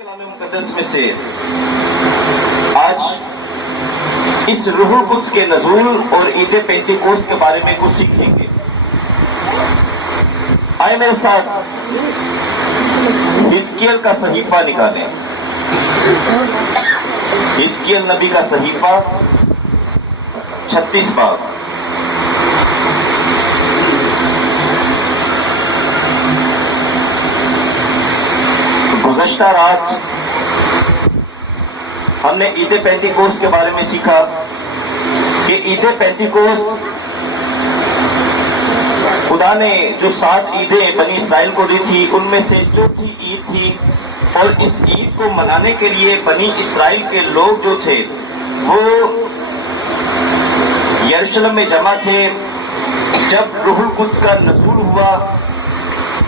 کلام مقدس میں سے آج اس روح القدس کے نزول اور عید پینتیکوست کے بارے میں کچھ سیکھیں گے۔ آئے میرے ساتھ حزقیل کا صحیفہ نکالیں۔ حزقیل نبی کا صحیفہ 36 باب۔ گزشتہ رات ہم نے عید پینتیکوست کے بارے میں سیکھا کہ عید پینتیکوست خدا نے جو 7 عیدیں بنی اسرائیل کو دی تھی ان میں سے چوتھی عید تھی، اور اس عید کو منانے کے لیے بنی اسرائیل کے لوگ جو تھے وہ یروشلم میں جمع تھے۔ جب روح القدس کا نزول ہوا،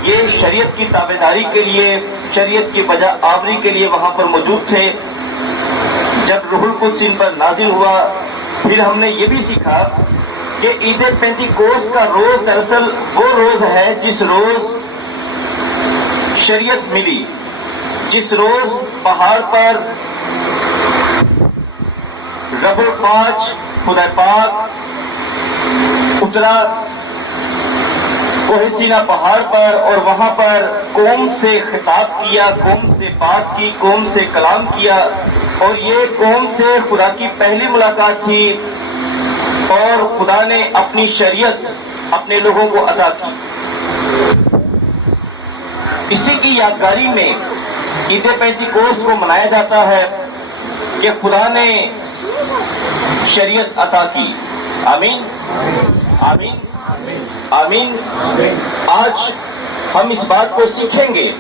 یہ شریعت کی تابعداری کے لیے، شریعت کی بجا آوری کے لیے وہاں پر موجود تھے۔ جب روح القدس ان پر نازل ہوا، پھر ہم نے یہ بھی سیکھا کہ عید پینتیکوست کا روز دراصل وہ روز ہے جس روز شریعت ملی، جس روز پہاڑ پر رب الپاک خدا پاک اترا کوہ سینا پہاڑ پر، اور وہاں پر قوم سے خطاب کیا، قوم سے بات کی، قوم سے کلام کیا، اور یہ قوم سے خدا کی پہلی ملاقات تھی، اور خدا نے اپنی شریعت اپنے لوگوں کو عطا کی۔ اسی کی یادگاری میں عید پینتیکوست کو منایا جاتا ہے کہ خدا نے شریعت عطا کی۔ آمین آمین آمین۔ آج ہم اس بات کو سیکھیں گے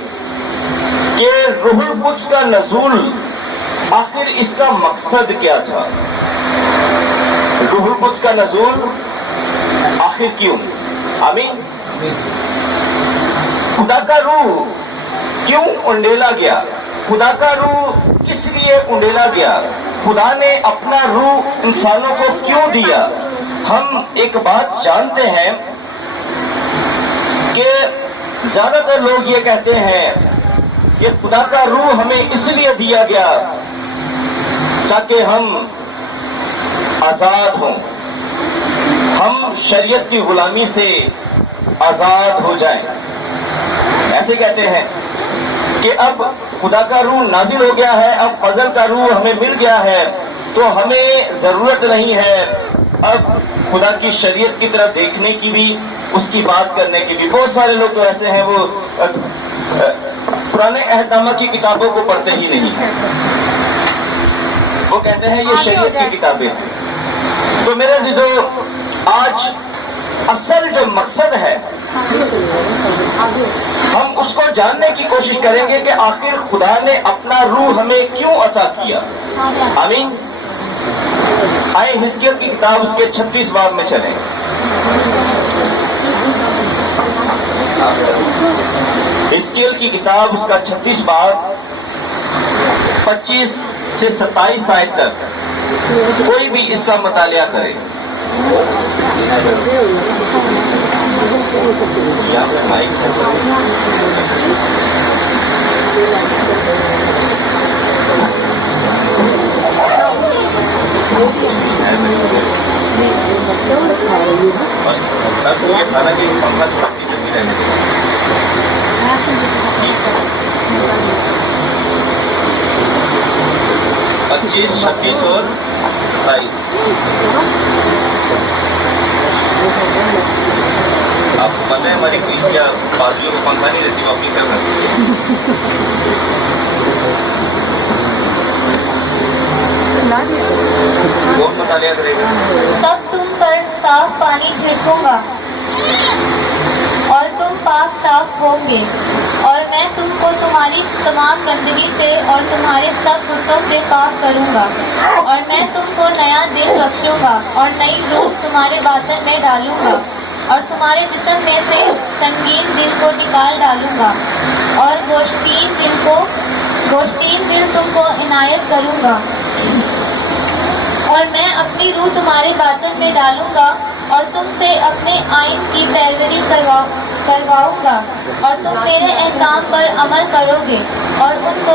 کہ روح القدس کا نزول آخر اس کا مقصد کیا تھا۔ روح القدس کا نزول آخر کیوں؟ آمین۔ خدا کا روح کیوں انڈیلا گیا؟ خدا کا روح کس لیے انڈیلا گیا؟ خدا نے اپنا روح انسانوں کو کیوں دیا؟ ہم ایک بات جانتے ہیں کہ زیادہ تر لوگ یہ کہتے ہیں کہ خدا کا روح ہمیں اس لیے دیا گیا تاکہ ہم آزاد ہوں، ہم شریعت کی غلامی سے آزاد ہو جائیں۔ ایسے کہتے ہیں کہ اب خدا کا روح نازل ہو گیا ہے، اب فضل کا روح ہمیں مل گیا ہے، تو ہمیں ضرورت نہیں ہے اب خدا کی شریعت کی طرف دیکھنے کی بھی، اس کی بات کرنے کی بھی۔ بہت سارے لوگ تو ایسے ہیں وہ پرانے عہد نامہ کی کتابوں کو پڑھتے ہی نہیں ہیں، وہ کہتے ہیں یہ شریعت کی کتابیں ہیں۔ تو میرے عزیزو، آج اصل جو مقصد ہے ہم اس کو جاننے کی کوشش کریں گے کہ آخر خدا نے اپنا روح ہمیں کیوں عطا کیا۔ آمین۔ آئے حزقیل کی کتاب اس کے 36 باب میں چلیں۔ حزقیل کی کتاب اس کا 36 باب 25 سے 27 آیت تک کوئی بھی اس کا مطالعہ کرے۔ پچیس، 26 اور 27 آپ کو پتہ ہے ہماری کلیسیا بازیوں کو پنکھا نہیں رہتی، وہ اپنی کر کون مطالعہ کرے گا؟ تب تم پر صاف پانی چھڑکوں گا اور تم پاک صاف ہوں گے، اور میں تم کو تمہاری تمام گندگی سے اور تمہارے سب بتوں سے پاک کروں گا، اور میں تم کو نیا دل بخشوں گا اور نئی روح تمہارے باطن میں ڈالوں گا، اور تمہارے جسم میں سے سنگین دل کو نکال ڈالوں گا، اور گوشتین دل تم کو عنایت کروں گا، اور میں اپنی روح تمہارے باطن میں ڈالوں گا، اور تم سے اپنے آئین کی پیروی کرواؤں گا، اور تم میرے احکام پر عمل کرو گے اور ان کو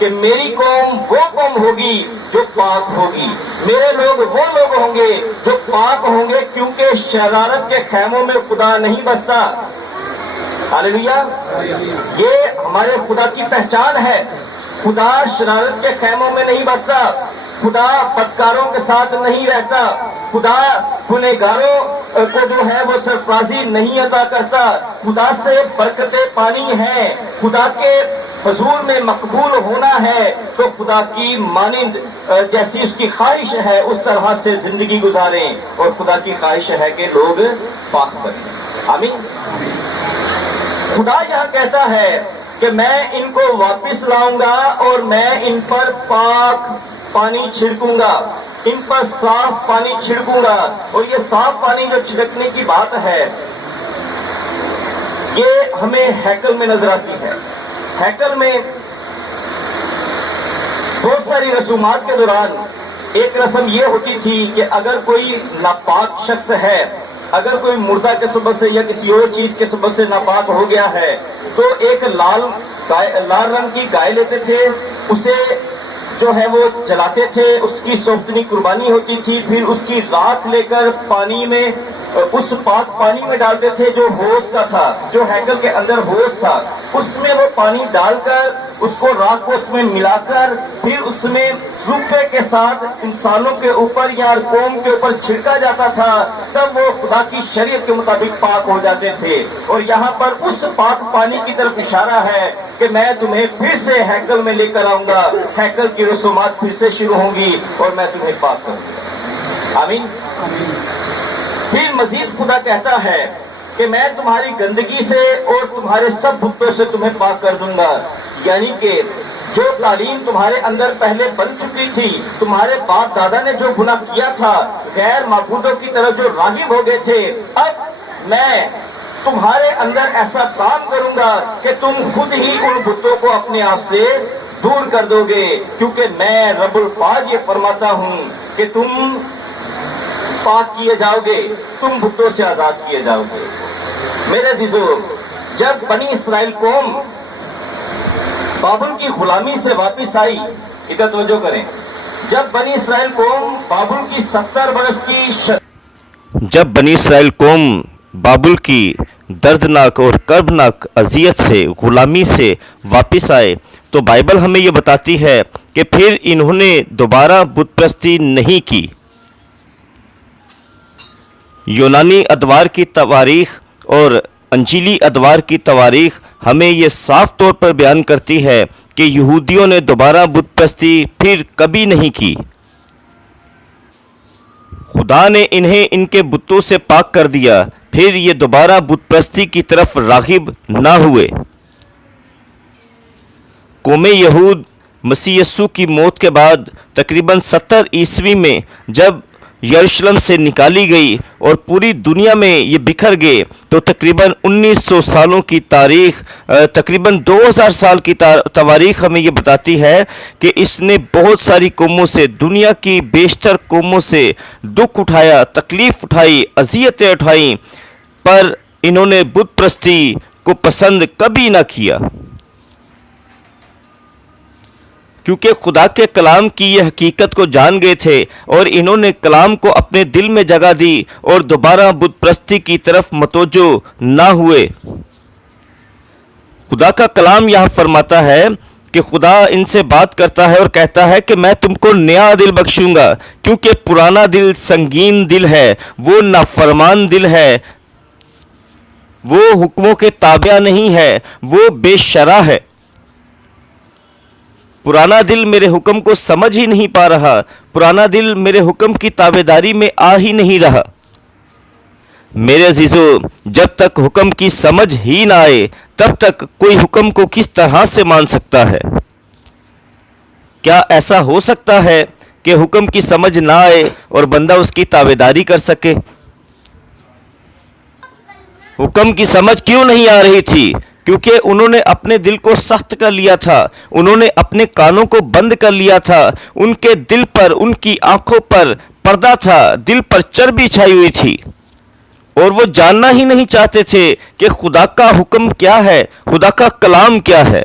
کہ میری قوم وہ قوم ہوگی جو پاک ہوگی، میرے لوگ وہ لوگ ہوں گے جو پاک ہوں گے، کیونکہ شرارت کے خیموں میں خدا نہیں بستا۔ ہاللیلویا، یہ ہمارے خدا کی پہچان ہے۔ خدا شرارت کے خیموں میں نہیں بستا، خدا بدکاروں کے ساتھ نہیں رہتا، خدا گنہگاروں کو جو ہے وہ سرفرازی نہیں عطا کرتا، خدا سے برکتیں پانی ہے، خدا کے حضور میں مقبول ہونا ہے تو خدا کی مانند جیسی اس کی خواہش ہے اس طرح سے زندگی گزاریں، اور خدا کی خواہش ہے کہ لوگ پاک بنیں۔ آمین۔ خدا یہاں کہتا ہے کہ میں ان کو واپس لاؤں گا اور میں ان پر پاک پانی چھڑکوں گا، ان پر صاف پانی چھڑکوں گا۔ اور یہ صاف پانی جو چھڑکنے کی بات ہے یہ ہمیں ہیکل میں نظر آتی ہے۔ ہیکل میں بہت ساری رسومات کے دوران ایک رسم یہ ہوتی تھی کہ اگر کوئی ناپاک شخص ہے، اگر کوئی مردہ کے سبب سے یا کسی اور چیز کے سبب سے ناپاک ہو گیا ہے تو ایک لال رنگ کی گائے لیتے تھے، اسے جو ہے وہ جلاتے تھے، اس کی سوفتنی قربانی ہوتی تھی، پھر اس کی راکھ لے کر پانی میں، اس پاک پانی میں ڈالتے تھے جو ہوس کا تھا، جو ہیکل کے اندر ہوس تھا، اس میں وہ پانی ڈال کر اس کو راکھ کو اس میں ملا کر پھر اس میں روپے کے ساتھ انسانوں کے اوپر یا قوم کے اوپر چھڑکا جاتا تھا، تب وہ خدا کی شریعت کے مطابق پاک ہو جاتے تھے۔ اور یہاں پر اس پاک پانی کی طرف اشارہ ہے کہ میں تمہیں پھر سے ہیکل میں لے کر آؤں گا، ہیکل کی رسومات پھر سے شروع ہوں گی اور میں تمہیں پاک کروں گا۔ آمین۔ پھر مزید خدا کہتا ہے کہ میں تمہاری گندگی سے اور تمہارے سب بتوں سے تمہیں پاک کر دوں گا، یعنی کہ جو تعلیم تمہارے اندر پہلے بن چکی تھی، تمہارے باپ دادا نے جو گناہ کیا تھا، غیر معبودوں کی طرف جو راغب ہو گئے تھے، اب میں تمہارے اندر ایسا کام کروں گا کہ تم خود ہی ان بتوں کو اپنے آپ سے دور کر دو گے، کیونکہ میں رب الفاظ یہ فرماتا ہوں کہ تم پاک کیے جاؤ گے، تم بتوں سے آزاد کیے جاؤ گے۔ میرے عزیزو، جب بنی اسرائیل قوم بابل کی غلامی سے واپس آئی، ادھر توجہ کریں، جب بنی اسرائیل قوم بابل کی 70 برس کی جب بنی اسرائیل قوم بابل کی دردناک اور کربناک اذیت سے، غلامی سے واپس آئے تو بائبل ہمیں یہ بتاتی ہے کہ پھر انہوں نے دوبارہ بت پرستی نہیں کی۔ یونانی ادوار کی تواریخ اور انجیلی ادوار کی تواریخ ہمیں یہ صاف طور پر بیان کرتی ہے کہ یہودیوں نے دوبارہ بت پرستی پھر کبھی نہیں کی۔ خدا نے انہیں ان کے بتوں سے پاک کر دیا، پھر یہ دوبارہ بت پرستی کی طرف راغب نہ ہوئے۔ قوم یہود مسیح یسوع کی موت کے بعد تقریباً 70 عیسوی میں جب یروشلم سے نکالی گئی اور پوری دنیا میں یہ بکھر گئے تو تقریباً 1900 سالوں کی تاریخ، تقریباً 2000 سال کی تواریخ ہمیں یہ بتاتی ہے کہ اس نے بہت ساری قوموں سے، دنیا کی بیشتر قوموں سے دکھ اٹھایا، تکلیف اٹھائی، اذیتیں اٹھائیں، پر انہوں نے بت پرستی کو پسند کبھی نہ کیا، کیونکہ خدا کے کلام کی یہ حقیقت کو جان گئے تھے اور انہوں نے کلام کو اپنے دل میں جگہ دی اور دوبارہ بت پرستی کی طرف متوجہ نہ ہوئے۔ خدا کا کلام یہاں فرماتا ہے کہ خدا ان سے بات کرتا ہے اور کہتا ہے کہ میں تم کو نیا دل بخشوں گا، کیونکہ پرانا دل سنگین دل ہے، وہ نافرمان دل ہے، وہ حکموں کے تابع نہیں ہے، وہ بے شرع ہے۔ پرانا دل میرے حکم کو سمجھ ہی نہیں پا رہا، پرانا دل میرے حکم کی تابعداری میں آ ہی نہیں رہا۔ میرے عزیزو، جب تک حکم کی سمجھ ہی نہ آئے تب تک کوئی حکم کو کس طرح سے مان سکتا ہے؟ کیا ایسا ہو سکتا ہے کہ حکم کی سمجھ نہ آئے اور بندہ اس کی تابعداری کر سکے؟ حکم کی سمجھ کیوں نہیں آ رہی تھی؟ کیونکہ انہوں نے اپنے دل کو سخت کر لیا تھا، انہوں نے اپنے کانوں کو بند کر لیا تھا، ان کے دل پر، ان کی آنکھوں پر پردہ تھا، دل پر چربی چھائی ہوئی تھی، اور وہ جاننا ہی نہیں چاہتے تھے کہ خدا کا حکم کیا ہے، خدا کا کلام کیا ہے۔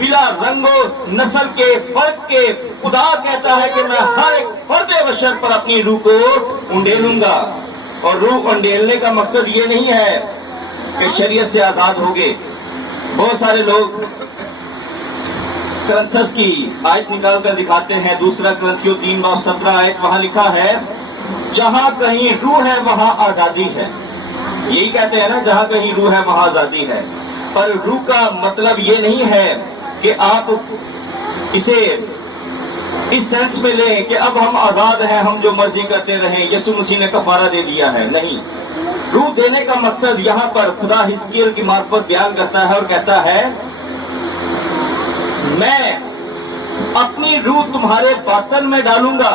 بلا رنگو نسل کے فرق کے خدا کہتا ہے کہ میں ہر ایک فرد بشر پر اپنی روح کو انڈیلوں گا. اور روح انڈیلنے کا مقصد یہ نہیں ہے کہ شریعت سے آزاد ہوگے. بہت سارے لوگ کرنتھس کی آیت نکال کر دکھاتے ہیں, 2 کرنتھیوں 3:17 آیت, وہاں لکھا ہے جہاں کہیں روح ہے وہاں آزادی ہے. یہی کہتے ہیں نا, جہاں کہیں روح ہے وہاں آزادی ہے. پر روح کا مطلب یہ نہیں ہے کہ آپ اسے اس سینس میں لیں کہ اب ہم آزاد ہیں, ہم جو مرضی کرتے رہیں, یسوع مسیح نے کفارہ دے دیا ہے. نہیں, روح دینے کا مقصد یہاں پر خدا حزقیل کی معرفت بیان کرتا ہے اور کہتا ہے میں اپنی روح تمہارے باطن میں ڈالوں گا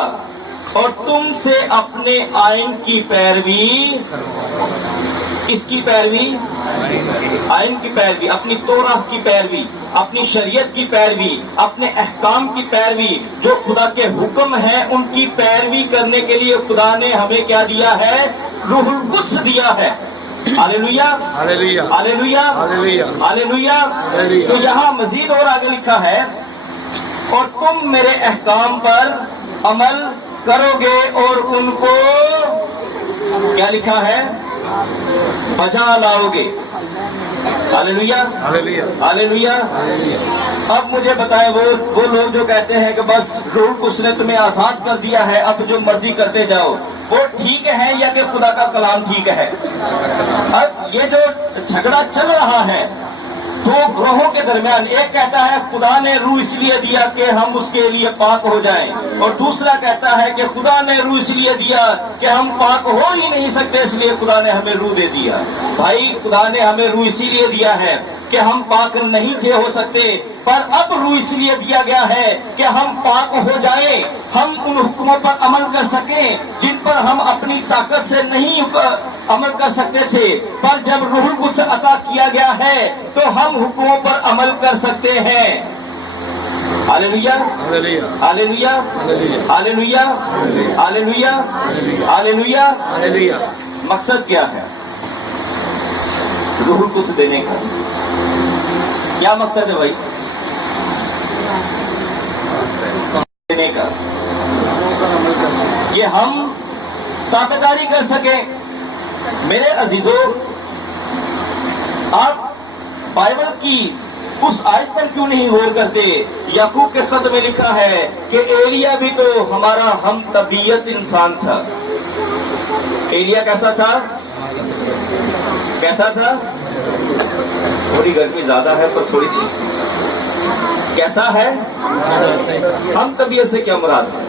اور تم سے اپنے آئین کی پیروی, اس کی پیروی, آئین کی پیروی, اپنی توراہ کی پیروی, اپنی شریعت کی پیروی, اپنے احکام کی پیروی, جو خدا کے حکم ہیں ان کی پیروی کرنے کے لیے خدا نے ہمیں کیا دیا ہے؟ روح القدس دیا ہے. ہاللیلویا, ہاللیلویا, ہاللیلویا, ہاللیلویا, ہاللیلویا. ہاللیلویا. تو یہاں مزید اور آگے لکھا ہے اور تم میرے احکام پر عمل کرو گے اور ان کو کیا لکھا ہے؟ بجا لاؤ گے. ہاللیلویا, ہاللیلویا, ہاللیلویا. ہاللیلویا. اب مجھے بتائیں وہ لوگ جو کہتے ہیں کہ بس روح اس نے تمہیں آزاد کر دیا ہے, اب جو مرضی کرتے جاؤ, وہ ٹھیک ہے یا کہ خدا کا کلام ٹھیک ہے؟ اب یہ جو جھگڑا چل رہا ہے دو گروہوں کے درمیان, ایک کہتا ہے خدا نے روح اس لیے دیا کہ ہم اس کے لیے پاک ہو جائیں, اور دوسرا کہتا ہے کہ خدا نے روح اس لیے دیا کہ ہم پاک ہو ہی نہیں سکتے, اس لیے خدا نے ہمیں روح دے دیا. بھائی, خدا نے ہمیں روح اسی لیے دیا ہے کہ ہم پاک نہیں تھے ہو سکتے, پر اب روح اس لیے دیا گیا ہے کہ ہم پاک ہو جائیں, ہم ان حکموں پر عمل کر سکیں جن پر ہم اپنی طاقت سے نہیں عمل کر سکتے تھے. پر جب روح القدس عطا کیا گیا ہے تو ہم حکموں پر عمل کر سکتے ہیں. ہاللیلویا, ہاللیلویا, ہاللیلویا, ہاللیلویا, ہاللیلویا, ہاللیلویا, ہاللیلویا. ہاللیلویا. مقصد کیا ہے روح القدس دینے کا؟ کیا مقصد ہے بھائی دینے کا؟ یہ ہم طاقتداری کر سکیں. میرے عزیزوں, آپ بائبل کی اس آیت پر کیوں نہیں غور کرتے؟ یعقوب کے خط میں لکھا ہے کہ ایلیا بھی تو ہمارا ہم طبیعت انسان تھا. ایلیا کیسا تھا؟ کیسا تھا؟ تھوڑی گرمی زیادہ ہے پر تھوڑی سی. کیسا ہے؟ ہم طبیعت سے کیا مراد ہے؟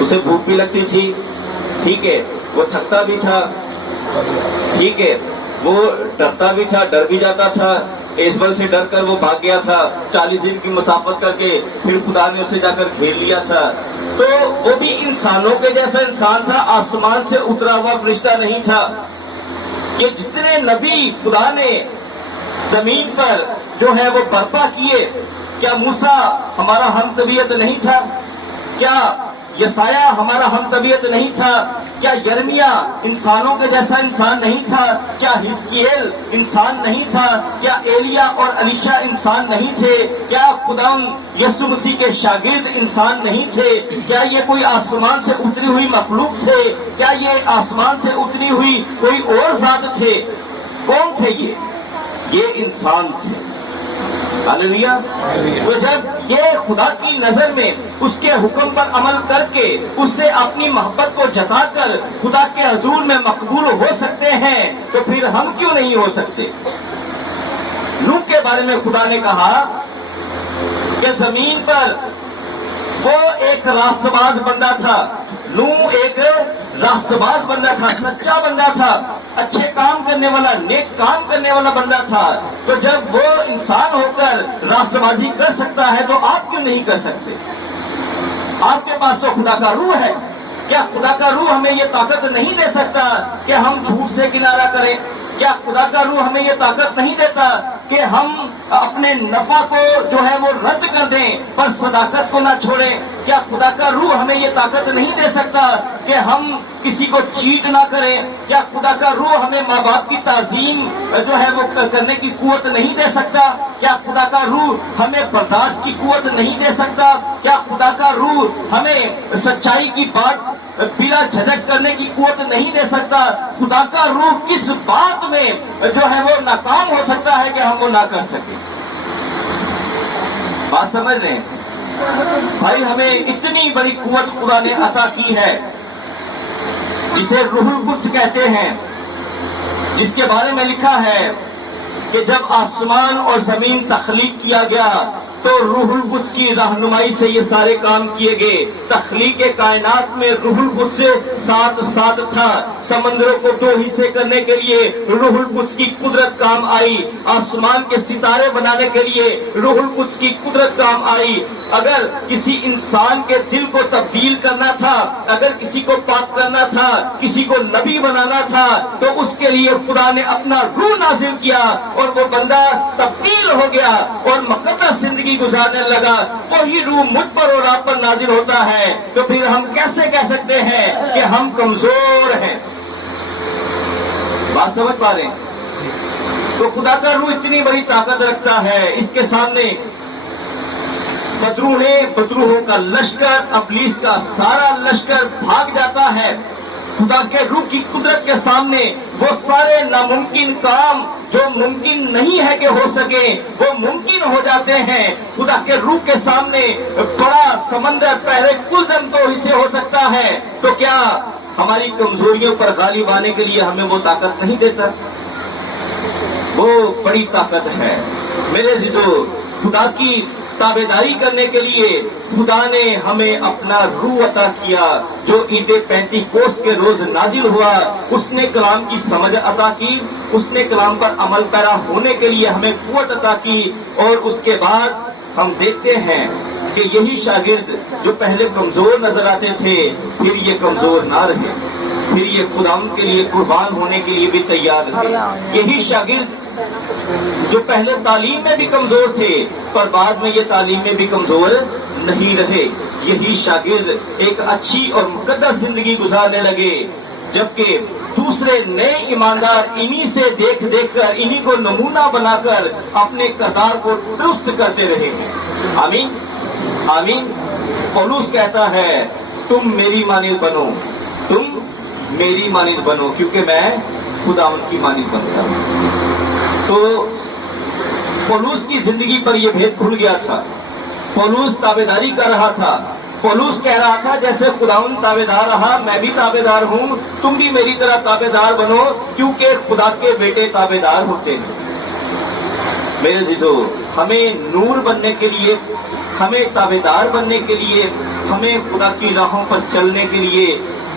اسے بھوک بھی لگتی تھی, ٹھیک ہے, وہ تھکتا بھی تھا, ٹھیک ہے, وہ ڈرتا بھی تھا, ڈر بھی جاتا تھا, ایزبل سے ڈر کر وہ بھاگ گیا تھا, 40 دن کی مسافت کر کے پھر خدا نے اسے جا کر گھیر لیا تھا. تو وہ بھی انسانوں کے جیسا انسان تھا, آسمان سے اترا ہوا فرشتہ نہیں تھا. کہ جتنے نبی خدا نے زمین پر جو ہے وہ برپا کیے, کیا موسیٰ ہمارا ہم طبیعت نہیں تھا؟ کیا یسایہ ہمارا ہم طبیعت نہیں تھا؟ کیا یرمیا انسانوں کے جیسا انسان نہیں تھا؟ کیا حزقیل انسان نہیں تھا؟ کیا ایلیا اور الیشا انسان نہیں تھے؟ کیا خداوند یسوع مسیح کے شاگرد انسان نہیں تھے؟ کیا یہ کوئی آسمان سے اتری ہوئی مخلوق تھے؟ کیا یہ آسمان سے اتری ہوئی کوئی اور ذات تھے؟ کون تھے یہ انسان تھے. ہاللیلویا. تو جب یہ خدا کی نظر میں اس کے حکم پر عمل کر کے اس سے اپنی محبت کو جتا کر خدا کے حضور میں مقبول ہو سکتے ہیں تو پھر ہم کیوں نہیں ہو سکتے؟ نوح کے بارے میں خدا نے کہا کہ زمین پر وہ ایک راست باز بندہ تھا. نوح ایک راست باز بندہ تھا, سچا بندہ تھا, اچھے کام کرنے والا, نیک کام کرنے والا بندہ تھا. تو جب وہ انسان ہو کر راست بازی کر سکتا ہے تو آپ کیوں نہیں کر سکتے؟ آپ کے پاس تو خدا کا روح ہے. کیا خدا کا روح ہمیں یہ طاقت نہیں دے سکتا کہ ہم جھوٹ سے کنارہ کریں؟ کیا خدا کا روح ہمیں یہ طاقت نہیں دیتا کہ ہم اپنے نفع کو جو ہے وہ رد کر دیں پر صداقت کو نہ چھوڑیں؟ کیا خدا کا روح ہمیں یہ طاقت نہیں دے سکتا کہ ہم کسی کو چیٹ نہ کریں؟ کیا خدا کا روح ہمیں ماں باپ کی تعظیم جو ہے وہ کرنے کی قوت نہیں دے سکتا؟ کیا خدا کا روح ہمیں برداشت کی قوت نہیں دے سکتا؟ کیا خدا کا روح ہمیں سچائی کی بات بلا جھجک کرنے کی قوت نہیں دے سکتا؟ خدا کا روح کس بات میں جو ہے وہ ناکام ہو سکتا ہے کہ ہم وہ نہ کر سکیں؟ بات سمجھ لیں بھائی، ہمیں اتنی بڑی قوت خدا نے عطا کی ہے جسے روح القدس کہتے ہیں، جس کے بارے میں لکھا ہے کہ جب آسمان اور زمین تخلیق کیا گیا تو روح القدس کی رہنمائی سے یہ سارے کام کیے گئے۔ تخلیق کائنات میں روح القدس سے ساتھ تھا۔ سمندروں کو دو حصے کرنے کے لیے روح القدس کی قدرت کام آئی۔ آسمان کے ستارے بنانے کے لیے روح القدس کی قدرت کام آئی۔ اگر کسی انسان کے دل کو تبدیل کرنا تھا، اگر کسی کو پاک کرنا تھا، کسی کو نبی بنانا تھا، تو اس کے لیے خدا نے اپنا روح نازل کیا اور وہ بندہ تبدیل ہو گیا اور مقدس زندگی گزارنے لگا۔ وہی روح مجھ پر اور آپ پر نازل ہوتا ہے، تو پھر ہم کیسے کہہ سکتے ہیں کہ ہم کمزور ہیں؟ بات سمجھ پا رہے ہیں؟ تو خدا کا روح اتنی بڑی طاقت رکھتا ہے، اس کے سامنے بدروہوں کا لشکر، ابلیس کا سارا لشکر بھاگ جاتا ہے۔ خدا کے روح کی قدرت کے سامنے وہ سارے ناممکن کام جو ممکن نہیں ہے کہ ہو سکے، وہ ممکن ہو جاتے ہیں۔ خدا کے روح کے سامنے بڑا سمندر پہلے کل دن تو حصے ہو سکتا ہے، تو کیا ہماری کمزوریوں پر غالب آنے کے لیے ہمیں وہ طاقت نہیں دیتا؟ وہ بڑی طاقت ہے میرے عزیزو۔ خدا کی تابعداری کرنے کے لیے خدا نے ہمیں اپنا روح عطا کیا جو عید پینتیکوست کے روز نازل ہوا۔ اس نے کلام کی سمجھ عطا کی، اس نے کلام پر عمل پیرا ہونے کے لیے ہمیں قوت عطا کی، اور اس کے بعد ہم دیکھتے ہیں کہ یہی شاگرد جو پہلے کمزور نظر آتے تھے پھر یہ کمزور نہ رہے، پھر یہ خدا کے لیے قربان ہونے کے لیے بھی تیار رہے۔ یہی شاگرد جو پہلے تعلیم میں بھی کمزور تھے پر بعد میں یہ تعلیم میں بھی کمزور نہیں رہے، یہی شاگرد ایک اچھی اور مقدس زندگی گزارنے لگے، جبکہ دوسرے نئے ایماندار انہی سے دیکھ کر، انہی کو نمونہ بنا کر اپنے کردار کو درست کرتے رہے ہیں۔ آمین آمین۔ پولس کہتا ہے تم میری مانند بنو، تم میری مانند بنو، کیونکہ میں خداوند کی مانند بنتا ہوں۔ تو پولس کی زندگی پر یہ بھید کھل گیا تھا۔ پولس تابعداری کر رہا تھا، پولس کہہ رہا تھا جیسے خداوند تابعدار رہا میں بھی تابعدار ہوں، تم بھی میری طرح تابعدار بنو، کیونکہ خدا کے بیٹے تابعدار ہوتے ہیں۔ میرے عزیزو، ہمیں نور بننے کے لیے، ہمیں تابعدار بننے کے لیے، ہمیں خدا کی راہوں پر چلنے کے لیے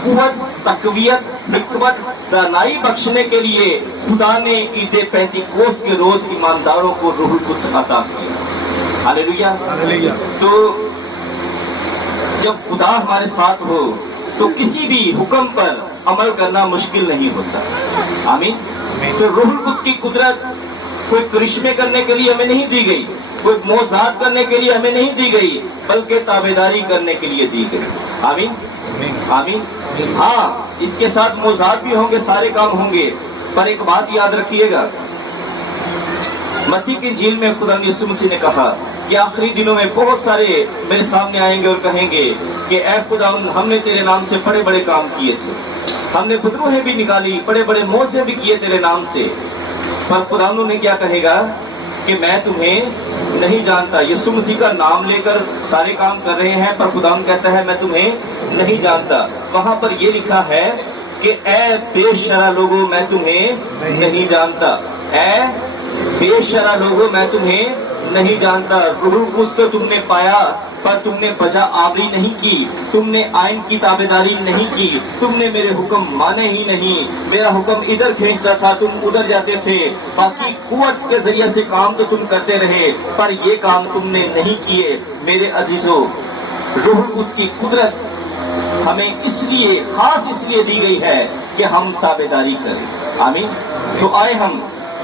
قوت، تقویت، حکمت، دانائی بخشنے کے لیے خدا نے عید پینتیکوست کے روز ایمانداروں کو روح القدس عطا کیا۔ ہاللیلویا۔ تو جب خدا ہمارے ساتھ ہو تو کسی بھی حکم پر عمل کرنا مشکل نہیں ہوتا۔ آمین۔ تو روح القدس کی قدرت کوئی کرشمے کرنے کے لیے ہمیں نہیں دی گئی، کوئی معجزات کرنے کے لیے ہمیں نہیں دی گئی، بلکہ تابعداری کرنے کے لیے دی گئی۔ آمین آمین۔ ہاں، اس کے ساتھ معجزات بھی ہوں گے، سارے کام ہوں گے، پر ایک بات یاد رکھیے گا، متی کی انجیل میں خدا یسوع مسیح نے کہا کہ آخری دنوں میں بہت سارے میرے سامنے آئیں گے اور کہیں گے کہ اے خدا، ہم نے تیرے نام سے بڑے بڑے کام کیے تھے، ہم نے بدروہیں بھی نکالی، بڑے بڑے معجزے بھی کیے تیرے نام سے، پر خدا نے کیا کہے گا کہ میں تمہیں نہیں جانتا۔ یسوع مسیح کا نام لے کر سارے کام کر رہے ہیں، پر خدا کہتا ہے میں تمہیں نہیں جانتا۔ وہاں پر یہ لکھا ہے کہ اے بے شرع لوگوں میں تمہیں نہیں جانتا، اے بے شرع لوگوں میں تمہیں نہیں جانتا۔ روح القدس تو تم نے پایا پر تم نے بجا آوری نہیں کی، تم نے آئین کی تابعداری نہیں کی، تم نے میرے حکم مانے ہی نہیں، میرا حکم ادھر کھینچتا تھا تم ادھر جاتے تھے، باقی قوت کے ذریعے سے کام تو تم کرتے رہے پر یہ کام تم نے نہیں کیے۔ میرے عزیزو، روح القدس کی قدرت ہمیں اس لیے، خاص اس لیے دی گئی ہے کہ ہم تابعداری کریں۔ آمین۔ تو آئے ہم